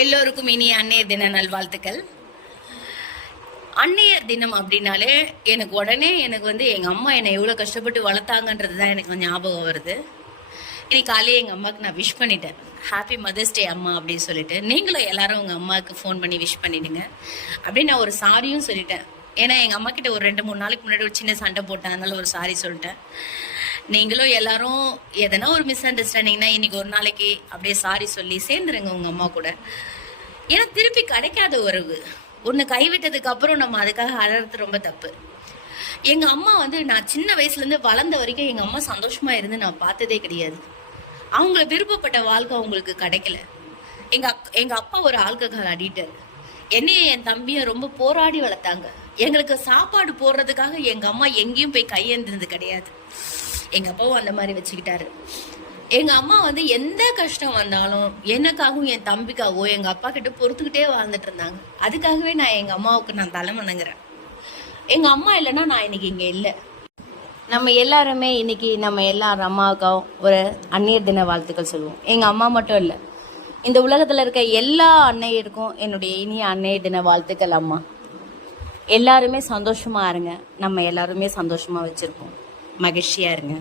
எல்லோருக்கும் இனிய அன்னையர் தின நல்வாழ்த்துக்கள். அன்னையர் தினம் அப்படின்னாலே எனக்கு உடனே எங்கள் அம்மா என்னை எவ்வளோ கஷ்டப்பட்டு வளர்த்தாங்கன்றது தான் எனக்கு ஞாபகம் வருது. இன்னைக்கு காலையே எங்கள் அம்மாவுக்கு நான் விஷ் பண்ணிட்டேன், ஹாப்பி மதர்ஸ் டே அம்மா அப்படின்னு சொல்லிட்டு. நீங்களும் எல்லாரும் உங்கள் அம்மாவுக்கு ஃபோன் பண்ணி விஷ் பண்ணிடுங்க அப்படின்னு நான் ஒரு சாரியும் சொல்லிட்டேன். ஏன்னா எங்கள் அம்மா கிட்ட ஒரு 2-3 நாளைக்கு முன்னாடி ஒரு சின்ன சண்டை போட்டேன், அதனால ஒரு சாரி சொல்லிட்டேன். நீங்களும் எல்லாரும் எதனா ஒரு மிஸ் அண்டர்ஸ்டாண்டிங்னா இன்னைக்கு ஒரு நாளைக்கு அப்படியே சாரி சொல்லி சேர்ந்துருங்க உங்கள் அம்மா கூட. ஏன்னா திருப்பி கிடைக்காத உறவு ஒன்று கைவிட்டதுக்கு அப்புறம் நம்ம அதுக்காக அழறது ரொம்ப தப்பு. எங்கள் அம்மா நான் சின்ன வயசுலேருந்து வளர்ந்த வரைக்கும் எங்கள் அம்மா சந்தோஷமா இருந்து நான் பார்த்ததே கிடையாது. அவங்கள விருப்பப்பட்ட வாழ்க்கை அவங்களுக்கு கிடைக்கல. எங்கள் அப்பா ஒரு ஆல்கஹால் அடிக்டர். என்னையும் என் தம்பியை ரொம்ப போராடி வளர்த்தாங்க. எங்களுக்கு சாப்பாடு போடுறதுக்காக எங்கள் அம்மா எங்கேயும் போய் கையேந்தினது கிடையாது. எங்கள் அப்பாவும் அந்த மாதிரி வச்சுக்கிட்டாரு. எங்கள் அம்மா எந்த கஷ்டம் வந்தாலும் எனக்காகவும் என் தம்பிக்காகவும் எங்கள் அப்பா கிட்ட பொறுத்துக்கிட்டே வாழ்ந்துட்டு இருந்தாங்க. அதுக்காகவே நான் எங்கள் அம்மாவுக்கு நான் தலை வணங்குறேன். எங்கள் அம்மா இல்லைன்னா நான் இன்னைக்கு இங்கே இல்லை. நம்ம எல்லாருமே இன்னைக்கு நம்ம எல்லாரும் அம்மாவுக்கும் ஒரு அன்னையர் தின வாழ்த்துக்கள் சொல்லுவோம். எங்கள் அம்மா மட்டும் இல்லை, இந்த உலகத்தில் இருக்க எல்லா அன்னையருக்கும் என்னுடைய இனிய அன்னையர் தின வாழ்த்துக்கள். அம்மா எல்லாருமே சந்தோஷமா இருங்க. நம்ம எல்லாருமே சந்தோஷமா வச்சிருப்போம். மகிழ்ச்சியா இருங்க.